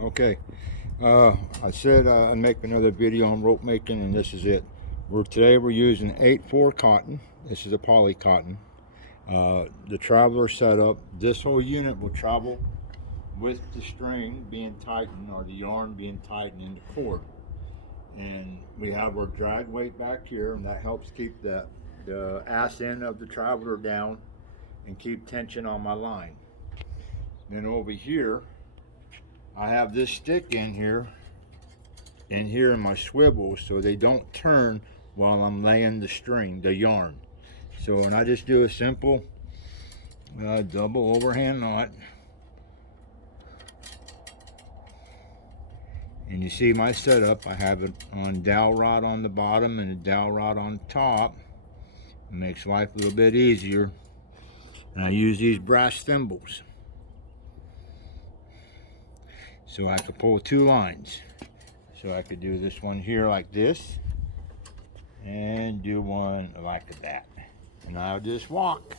Okay, I said I'd make another video on rope making, and this is it. Today we're using 8/4 cotton. This is a Polycotton. The traveler setup. This whole unit will travel with the string being tightened or the yarn being tightened in the cord. And we have our drag weight back here, and that helps keep the ass end of the traveler down and keep tension on my line. Then over here, I have this stick in here in my swivels so they don't turn while I'm laying the yarn. So when I just do a simple double overhand knot, and you see my setup, I have it on dowel rod on the bottom and a dowel rod on top. It makes life a little bit easier. And I use these brass thimbles so I could pull two lines. So I could do this one here like this and do one like that. And I'll just walk.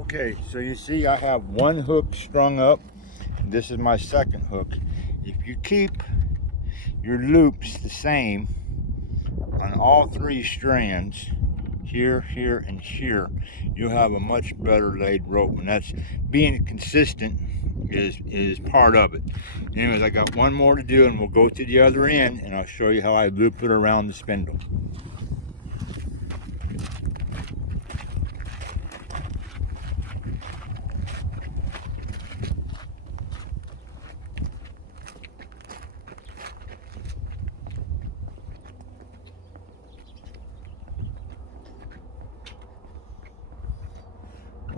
Okay, so you see I have one hook strung up. This is my second hook. If you keep your loops the same on all three strands, here, here, and here, you'll have a much better laid rope. And that's being consistent is part of it. Anyways, I got one more to do, and we'll go to the other end and I'll show you how I loop it around the spindle.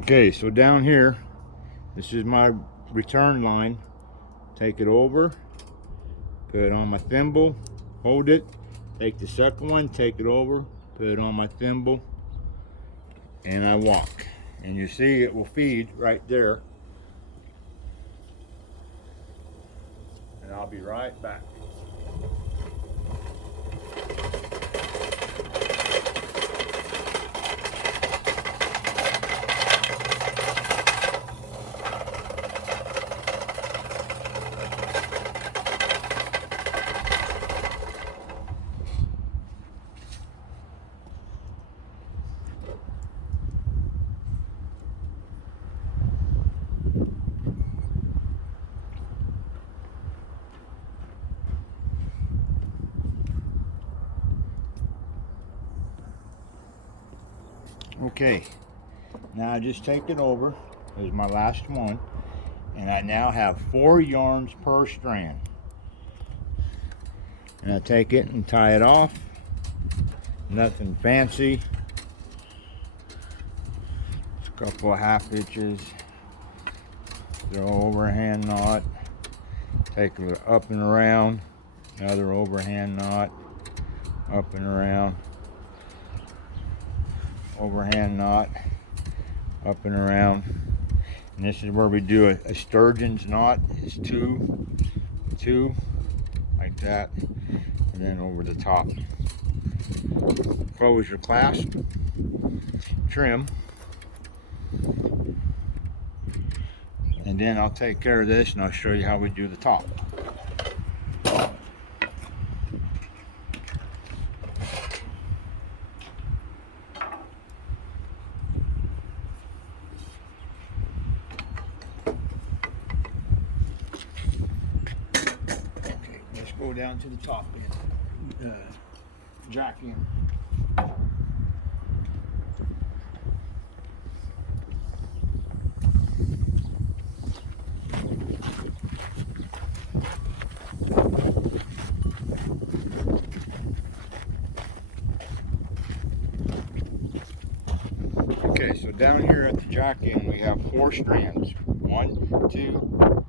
Okay, so down here, this is my return line. Take it over, put it on my thimble, hold it, take the second one, take it over, put it on my thimble, and I walk. And you see it will feed right there. And I'll be right back. Okay, now I just take it over. There's my last one, and I now have 4 yarns per strand. And I take it and tie it off. Nothing fancy. Just a couple of half hitches. Throw overhand knot. Take it up and around. Another overhand knot. Up and around. Overhand knot, up and around. And this is where we do a sturgeon's knot. It's two, like that, and then over the top. Close your clasp, trim, and then I'll take care of this and I'll show you how we do the top. Go down to the top. jack in. Okay, so down here at the jack end we have 4 strands. 1, 2,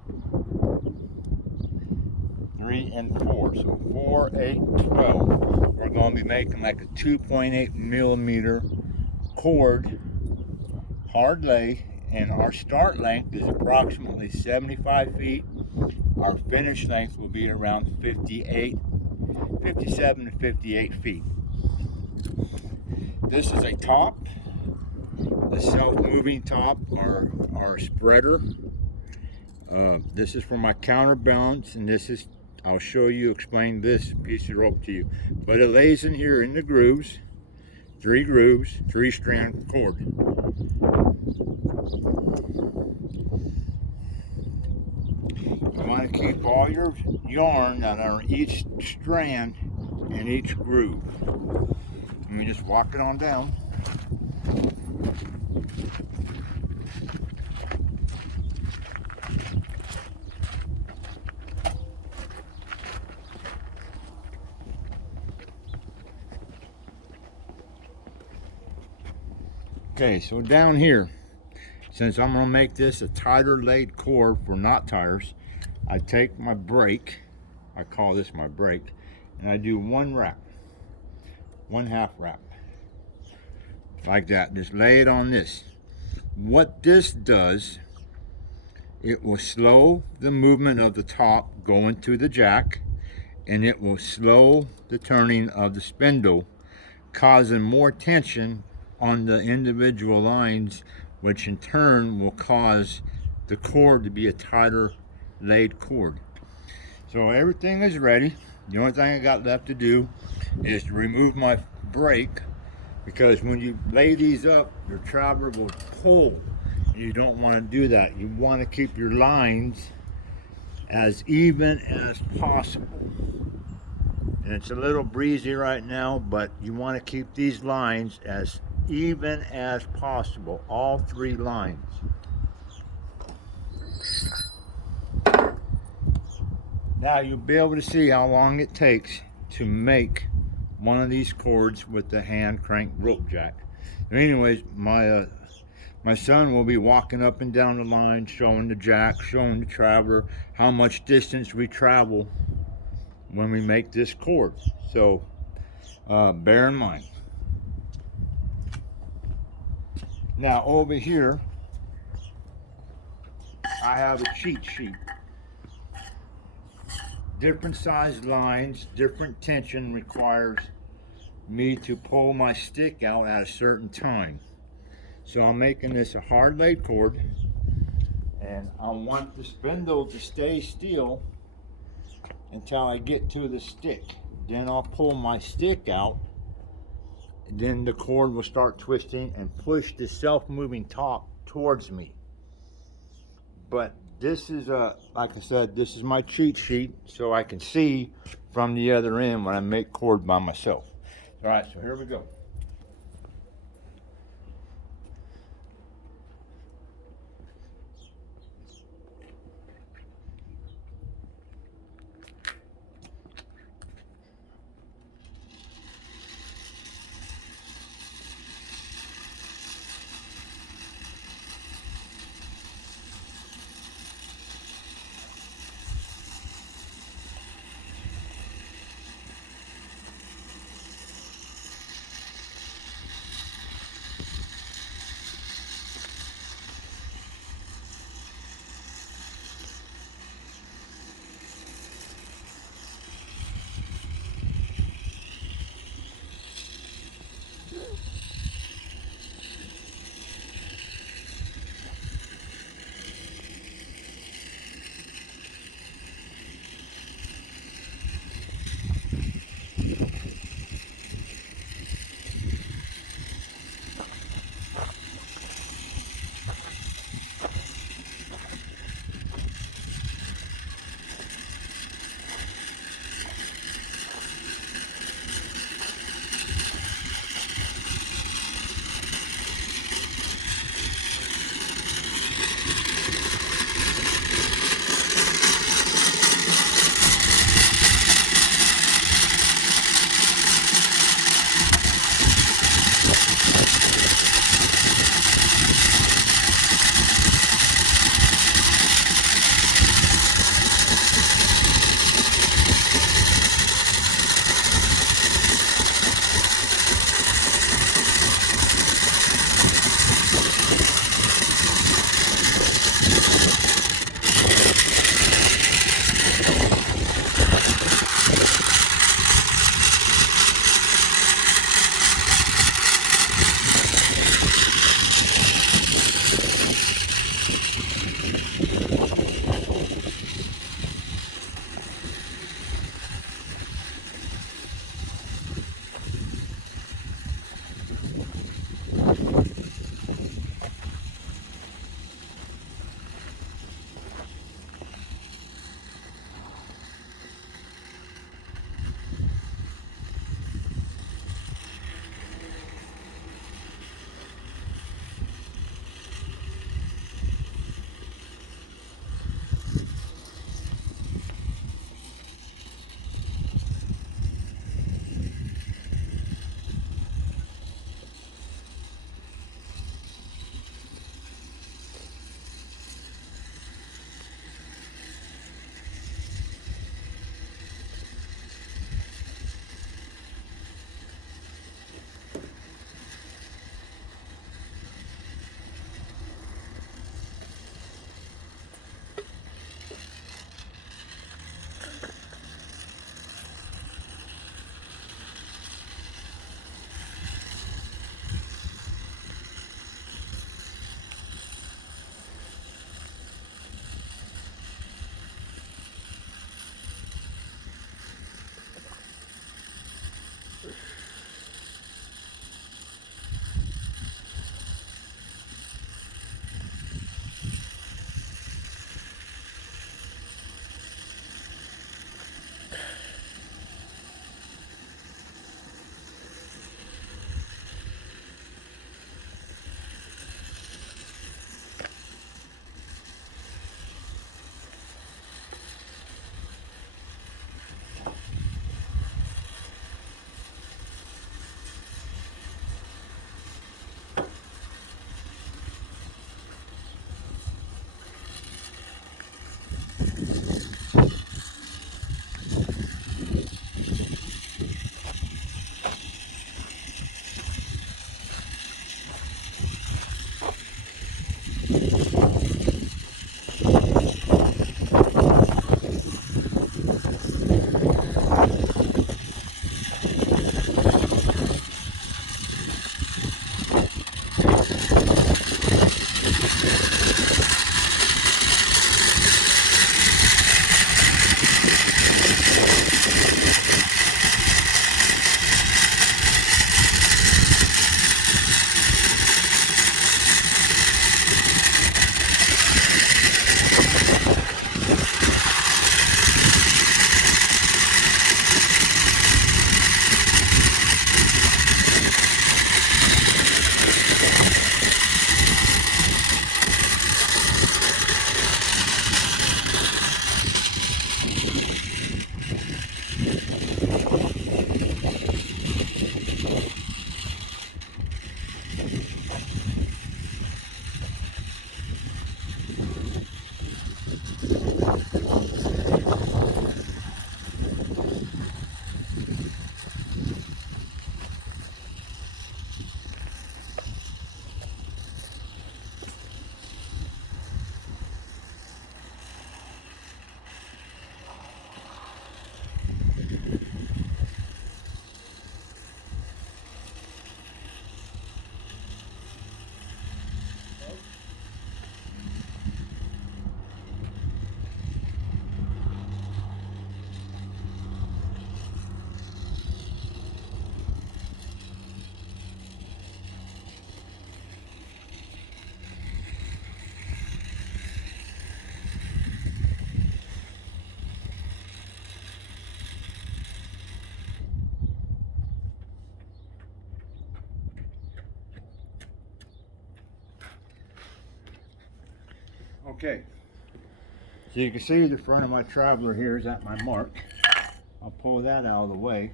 3, and 4. So 4, 8, 12. We're going to be making like a 2.8 millimeter cord, hard lay, and our start length is approximately 75 feet. Our finish length will be around 57 to 58 feet. This is a top, a self-moving top, our spreader. This is for my counterbalance, and this is, I'll show you, explain this piece of rope to you. But it lays in here in the grooves, 3 grooves, 3-strand cord. You want to keep all your yarn that are each strand in each groove. Let me just walk it on down. Okay, so down here, since I'm going to make this a tighter laid cord for knot tires, I take my brake, I call this my brake, and I do 1 wrap, 1/2 wrap, like that. Just lay it on this. What this does, it will slow the movement of the top going to the jack, and it will slow the turning of the spindle, causing more tension on the individual lines, which in turn will cause the cord to be a tighter laid cord. So everything is ready. The only thing I got left to do is to remove my brake, because when you lay these up, your traveler will pull. You don't want to do that. You want to keep your lines as even as possible. And it's a little breezy right now, but you want to keep these lines as even as possible, all 3 lines. Now you'll be able to see how long it takes to make one of these cords with the hand crank rope jack. Anyways, my son will be walking up and down the line, showing the jack, showing the traveler how much distance we travel when we make this cord. So bear in mind. Now over here, I have a cheat sheet. Different size lines, different tension requires me to pull my stick out at a certain time. So I'm making this a hard laid cord, and I want the spindle to stay still until I get to the stick. Then I'll pull my stick out, and then the cord will start twisting and push the self-moving top towards me. But this is like I said, this is my cheat sheet, so I can see from the other end when I make cord by myself. All right, so here we go. Okay, so you can see the front of my traveler here is at my mark. I'll pull that out of the way.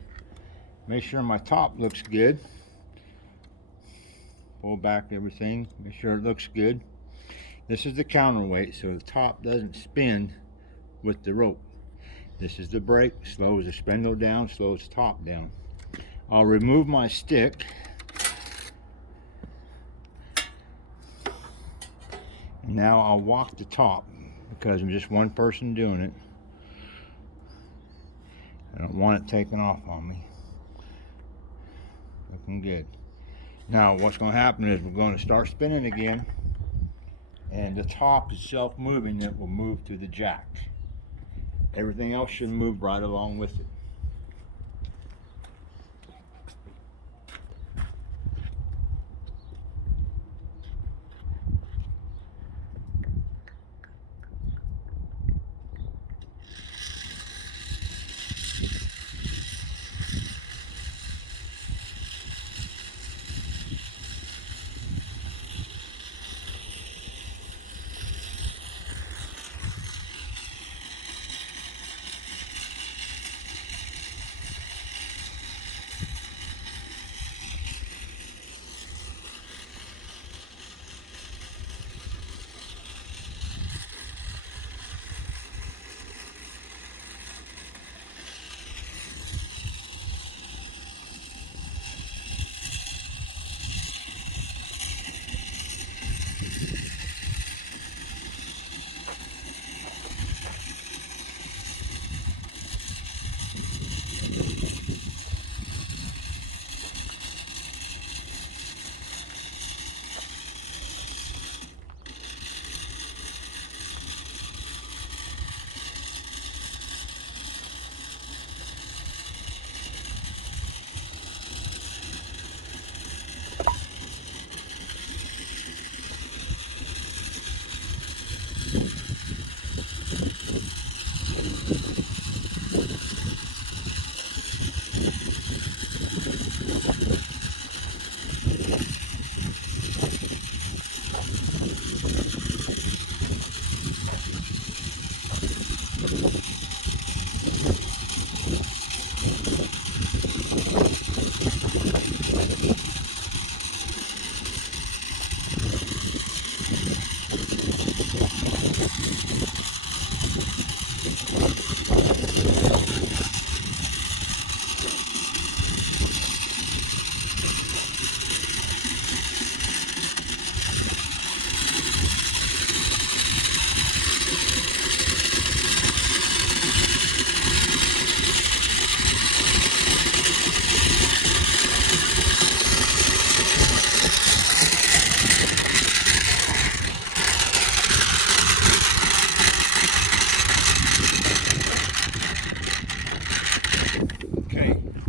Make sure my top looks good. Pull back everything, make sure it looks good. This is the counterweight, so the top doesn't spin with the rope. This is the brake, slows the spindle down, slows the top down. I'll remove my stick. Now I'll walk the top because I'm just one person doing it. I don't want it taken off on me. Looking good. Now what's going to happen is we're going to start spinning again, and the top is self-moving. It will move to the jack. Everything else should move right along with it.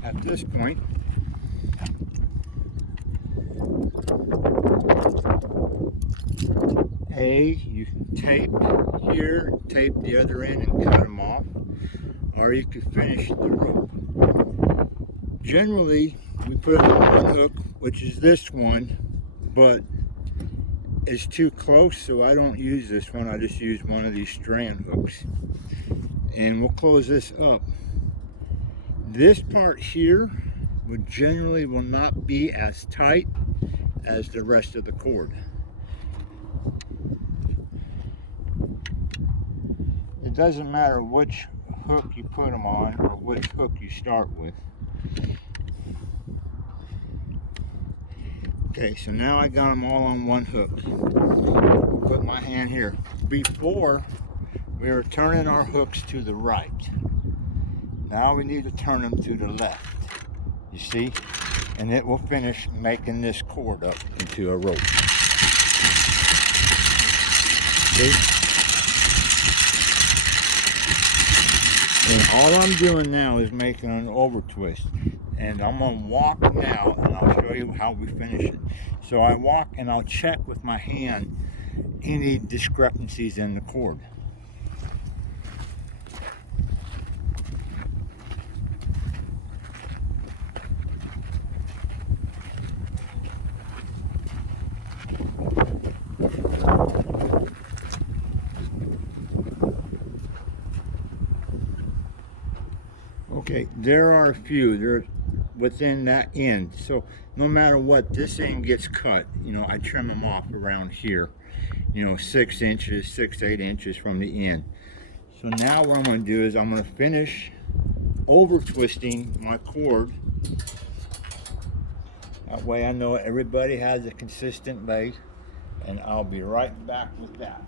At this point, you can tape here, tape the other end and cut them off, or you could finish the rope. Generally, we put on one hook, which is this one, but it's too close, so I don't use this one. I just use one of these strand hooks. And we'll close this up. This part here will not be as tight as the rest of the cord. It doesn't matter which hook you put them on or which hook you start with. Okay, so now I got them all on one hook. Put my hand here. Before, we were turning our hooks to the right. Now we need to turn them to the left. You see? And it will finish making this cord up into a rope. See? And all I'm doing now is making an over twist. And I'm going to walk now and I'll show you how we finish it. So I walk and I'll check with my hand any discrepancies in the cord. Okay, there are a few. They're within that end. So no matter what, this end gets cut. You know, I trim them off around here. You know, 6 inches, 6 to 8 inches from the end. So now what I'm going to do is I'm going to finish over twisting my cord. That way I know everybody has a consistent length, and I'll be right back with that.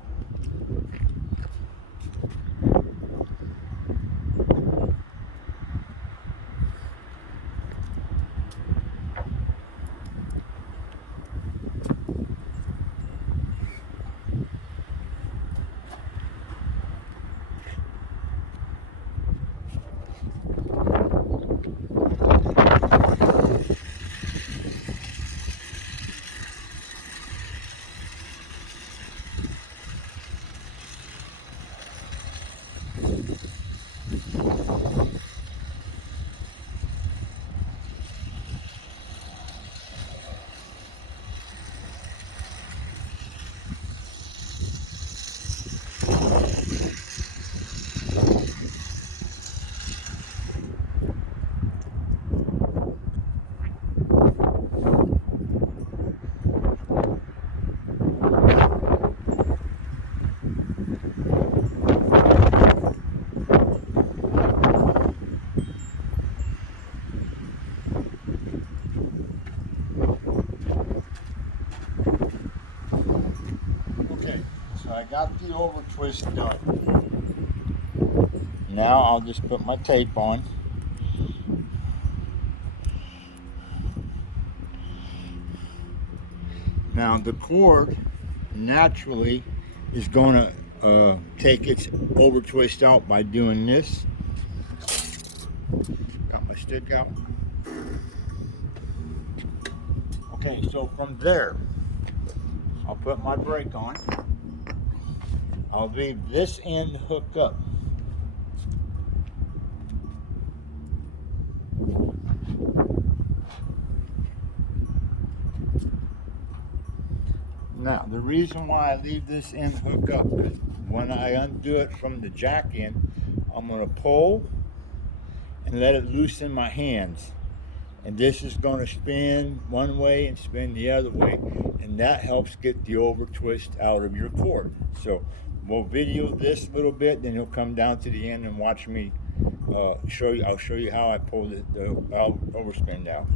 Okay, so I got the over twist done. Now I'll just put my tape on. Now the cord naturally is going to take its over twist out by doing this. Got my stick out. Okay, so from there, I'll put my brake on. I'll leave this end hooked up. Now, the reason why I leave this end hooked up is when I undo it from the jack end, I'm going to pull and let it loose in my hands. And this is going to spin one way and spin the other way, and that helps get the over twist out of your cord. So we'll video this a little bit, then you'll come down to the end and watch me show you. I'll show you how I pull the overspin out.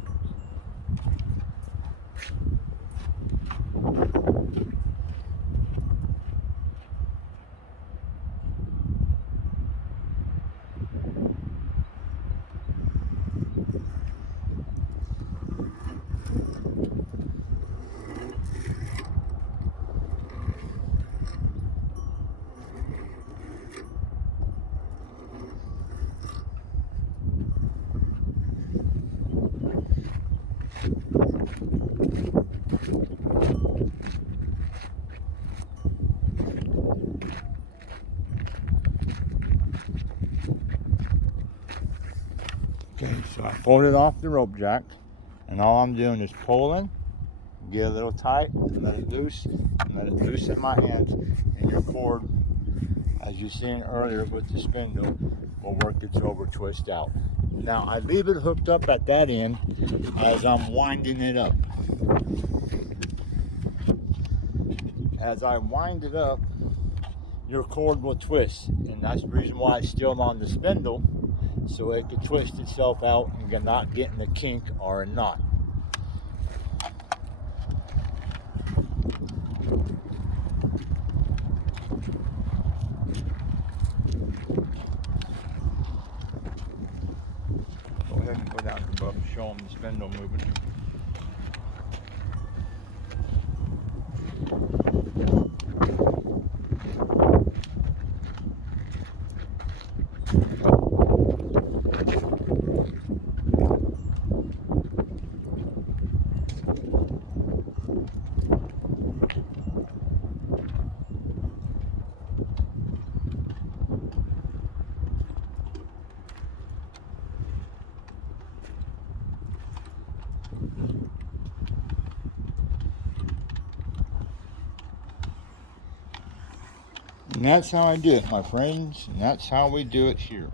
Okay, so I pulled it off the rope jack, and all I'm doing is pulling, get a little tight, and let it loose, and let it loose in my hands, and your cord, as you seen earlier with the spindle, will work its over twist out. Now I leave it hooked up at that end as I'm winding it up. As I wind it up, your cord will twist, and that's the reason why it's still on the spindle, so it can twist itself out and you're not getting a kink or a knot. Go ahead and go down above and show them the spindle moving. And that's how I do it, my friends, and that's how we do it here.